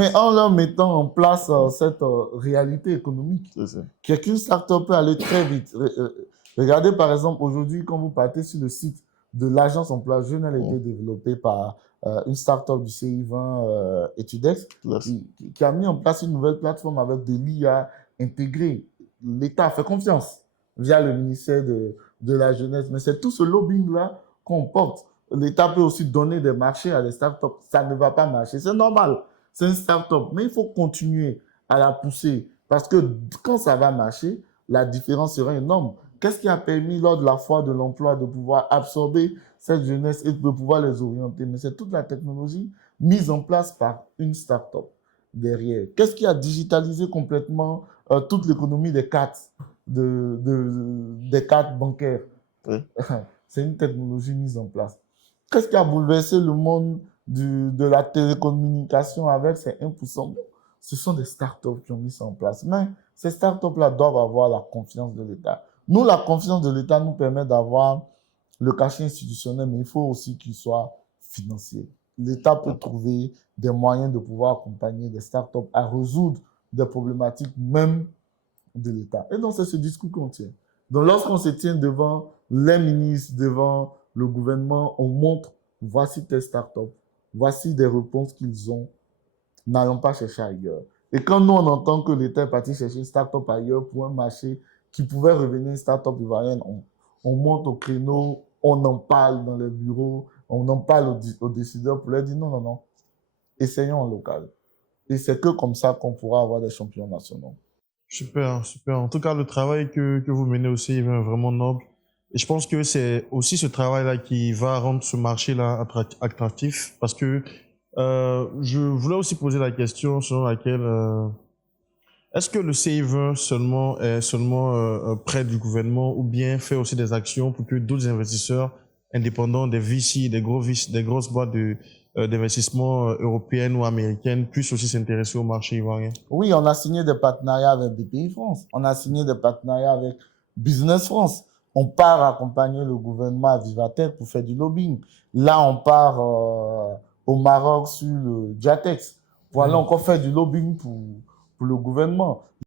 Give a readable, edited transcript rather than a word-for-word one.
Mais en leur mettant en place cette réalité économique, qui est qu'une start-up peut aller très vite. Regardez par exemple aujourd'hui, quand vous partez sur le site de l'agence emploi jeune, elle a été développée par une start-up du CI20 Etudex, qui a mis en place une nouvelle plateforme avec de l'IA intégrée. L'État fait confiance via le ministère de la Jeunesse, mais c'est tout ce lobbying-là qu'on porte. L'État peut aussi donner des marchés à des start-up. Ça ne va pas marcher, c'est normal. C'est une start-up, mais il faut continuer à la pousser parce que quand ça va marcher, la différence sera énorme. Qu'est-ce qui a permis lors de la foire de l'emploi de pouvoir absorber cette jeunesse et de pouvoir les orienter? Mais c'est toute la technologie mise en place par une start-up derrière. Qu'est-ce qui a digitalisé complètement toute l'économie des cartes, des cartes bancaires? Oui. C'est une technologie mise en place. Qu'est-ce qui a bouleversé le monde de la télécommunication avec ces 1%? Ce sont des startups qui ont mis ça en place. Mais ces startups-là doivent avoir la confiance de l'État. Nous, la confiance de l'État nous permet d'avoir le cachet institutionnel, mais il faut aussi qu'il soit financier. L'État peut trouver des moyens de pouvoir accompagner des startups à résoudre des problématiques même de l'État. Et donc, c'est ce discours qu'on tient. Donc, lorsqu'on se tient devant les ministres, devant le gouvernement, on montre, voici tes startups, voici des réponses qu'ils ont, n'allons pas chercher ailleurs. Et quand nous, on entend que l'État est parti chercher une start-up ailleurs pour un marché qui pouvait revenir une start-up ivoirienne, on monte au créneau, on en parle dans les bureaux, on en parle aux décideurs pour leur dire non, non, non, essayons en local. Et c'est que comme ça qu'on pourra avoir des champions nationaux. Super, super. En tout cas, le travail que vous menez aussi est vraiment noble. Et je pense que c'est aussi ce travail-là qui va rendre ce marché-là attractif. Parce que je voulais aussi poser la question selon laquelle est-ce que le CI20 seulement est seulement près du gouvernement ou bien fait aussi des actions pour que d'autres investisseurs indépendants, des VC, des grosses boîtes d'investissement européennes ou américaines puissent aussi s'intéresser au marché ivoirien? Oui, on a signé des partenariats avec BPI France. On a signé des partenariats avec Business France. On part accompagner le gouvernement à Vivatech pour faire du lobbying. Là, on part au Maroc sur le Jatex pour aller encore faire du lobbying pour le gouvernement.